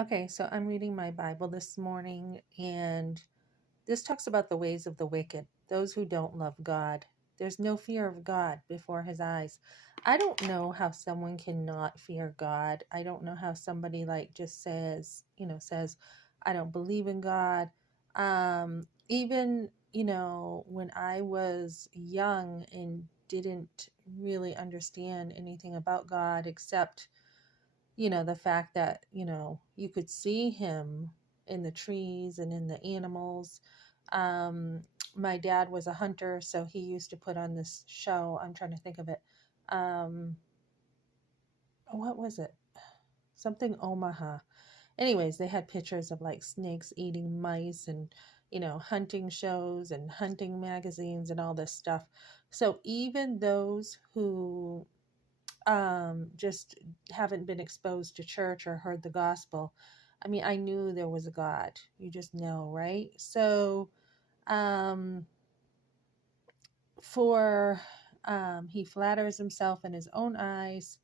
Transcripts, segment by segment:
Okay, so I'm reading my Bible this morning, and this talks about the ways of the wicked, those who don't love God. There's no fear of God before his eyes. I don't know how someone cannot fear God. I don't know how somebody like just says, I don't believe in God. Even, when I was young and didn't really understand anything about God except the fact that, you could see him in the trees and in the animals. Um, my dad was a hunter, so he used to put on this show. I'm trying to think of it. Um, what was it? Something Omaha. Anyways, they had pictures of like snakes eating mice and, hunting shows and hunting magazines and all this stuff. So even those who just haven't been exposed to church or heard the gospel. I mean, I knew there was a God. You just know, right? So, um, for he flatters himself in his own eyes.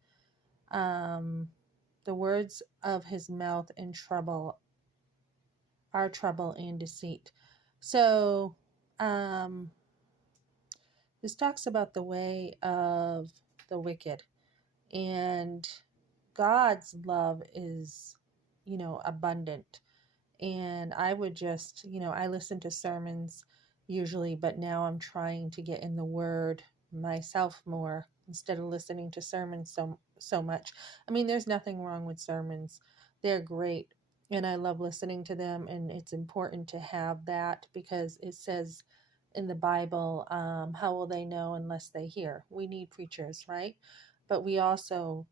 Um, the words of his mouth in trouble are trouble and deceit. So, um, this talks about the way of the wicked, and God's love is, abundant. And I would just, I listen to sermons usually, but now I'm trying to get in the word myself more instead of listening to sermons so much. I mean, there's nothing wrong with sermons. They're great. And I love listening to them, and it's important to have that because it says in the Bible, how will they know unless they hear? We need preachers, right? But we also,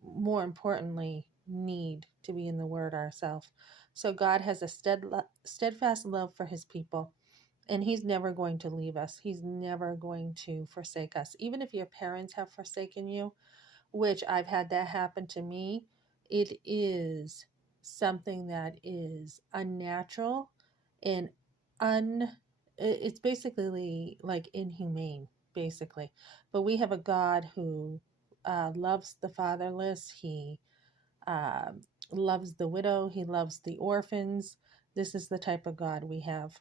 more importantly, need to be in the Word ourselves. So God has a steadfast love for His people, and He's never going to leave us. He's never going to forsake us. Even if your parents have forsaken you, which I've had that happen to me, it is something that is unnatural and un. It's basically like inhumane, basically. But we have a God who loves the fatherless. He uh, loves the widow. He loves the orphans. This is the type of God we have.